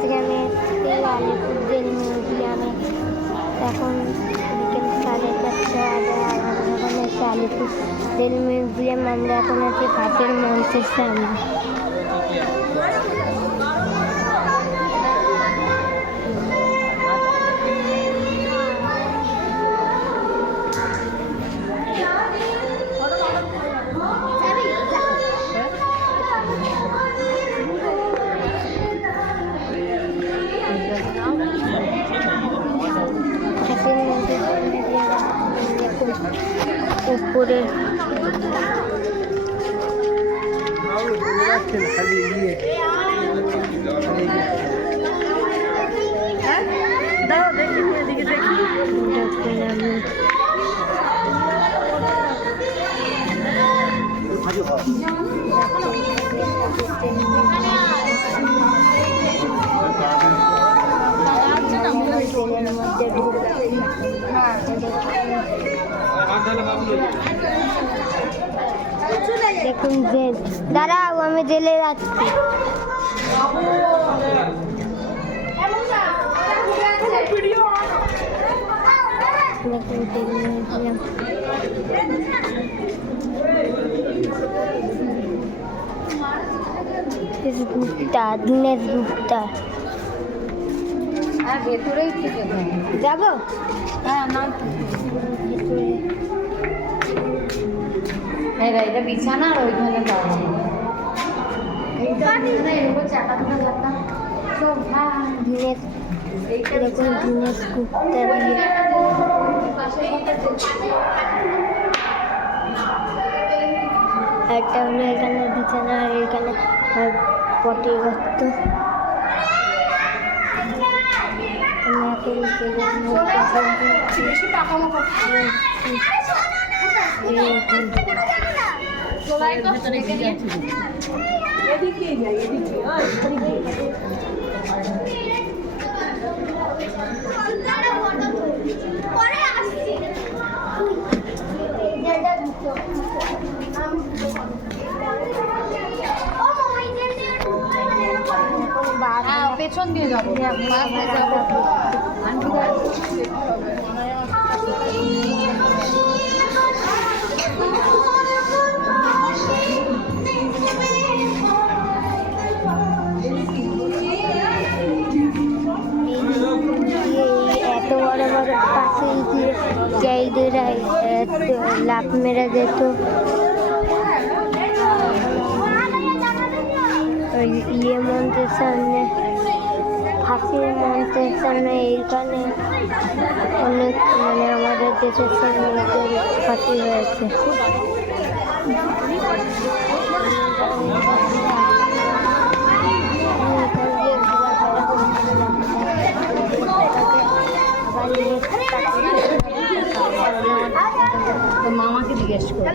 আজকে আমি এসেছি আলিপুর জেল মিউজিয়ামে। এখন বিকেল 4:30 বাজে। আমরা এখন এসে আলিপুর জেল মিউজিয়াম। আমরা এখন আছি ফাঁসির মঞ্চের সামনে। উপরে দেখুন জেল। দাঁড়াও, আমি জেলে যাচ্ছি। দেখুন জেল মিউজিয়াম। গুপ্তা, দীনেশ গুপ্তা। ভেতরেই যাবো? হ্যাঁ, না এটা বিছানা আর ওইখানে পাবো দেখুন দীনেশ গুপ্তা। একটা হলো এখানে বিছানা আর এখানে পটি গর্ত। পেছন দিয়ে যাবো। এত বড় বড় পাখি দিয়ে জায়গারা লাফ মেরে যেত। ইয়ে মঞ্চের সামনে, ফাঁসির মঞ্চের সামনে এইখানে অনেক আমাদের দেশের সৈনিকদের ফাঁসি হয়েছে। মামাকে জিজ্ঞেস করি।